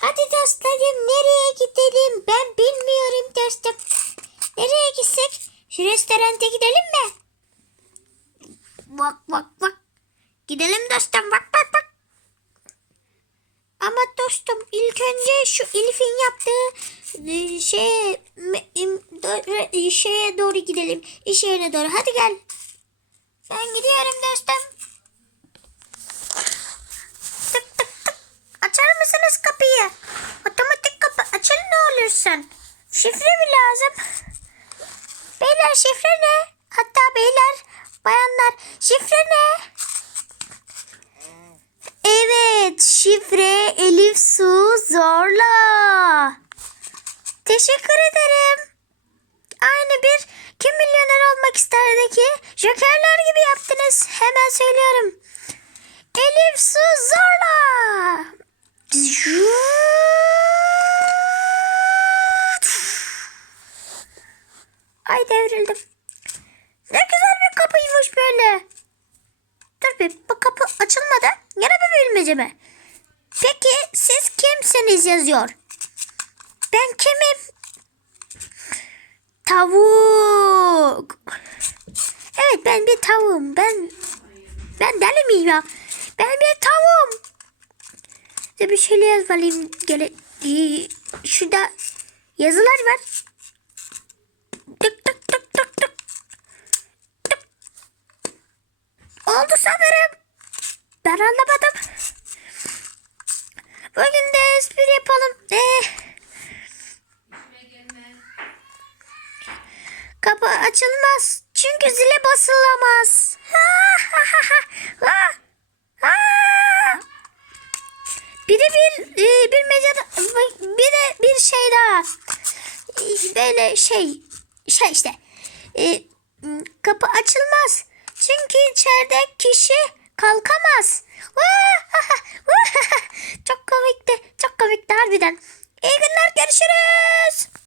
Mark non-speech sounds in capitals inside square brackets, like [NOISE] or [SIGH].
Hadi dostlarım nereye gidelim? Ben bilmiyorum dostum. Nereye gitsek? Şu restoranta gidelim mi? Bak bak bak. Gidelim dostum bak bak bak. Ama dostum ilk önce şu Elif'in yaptığı e, şeye doğru gidelim. İş yerine doğru. Hadi gel. Ben gidiyorum dostum. Şifre mi lazım? Beyler şifre ne? Hatta beyler, bayanlar şifre ne? Evet, şifre Elif Su Zorla. Teşekkür ederim. Aynı bir kim milyoner olmak isterdi ki? Jokerler gibi yaptınız. Hemen söylüyorum. Elif Su Zorla. Ay devrildim. Ne güzel bir kapıymış böyle. Dur bir bu kapı açılmadı. Yine bir bilmece mi? Peki siz kimsiniz yazıyor. Ben kimim? Tavuk. Evet ben bir tavuğum. Ben ben deli miyim ya? Ben bir tavuğum. Bir şeyler yazmalıyım. Gele, şurada yazılar var. Oldu sanırım. Ben anlamadım. Bugün de espri yapalım. Ee, kapı açılmaz. Çünkü zile basılamaz. Bir de bir e, bir mecada bir de bir şey daha. E, Böyle şey şey işte. E, kapı açılmaz. Çünkü içeride kişi kalkamaz. [LAUGHS] [LAUGHS] Çok komikti. Çok komikti harbiden. İyi günler görüşürüz.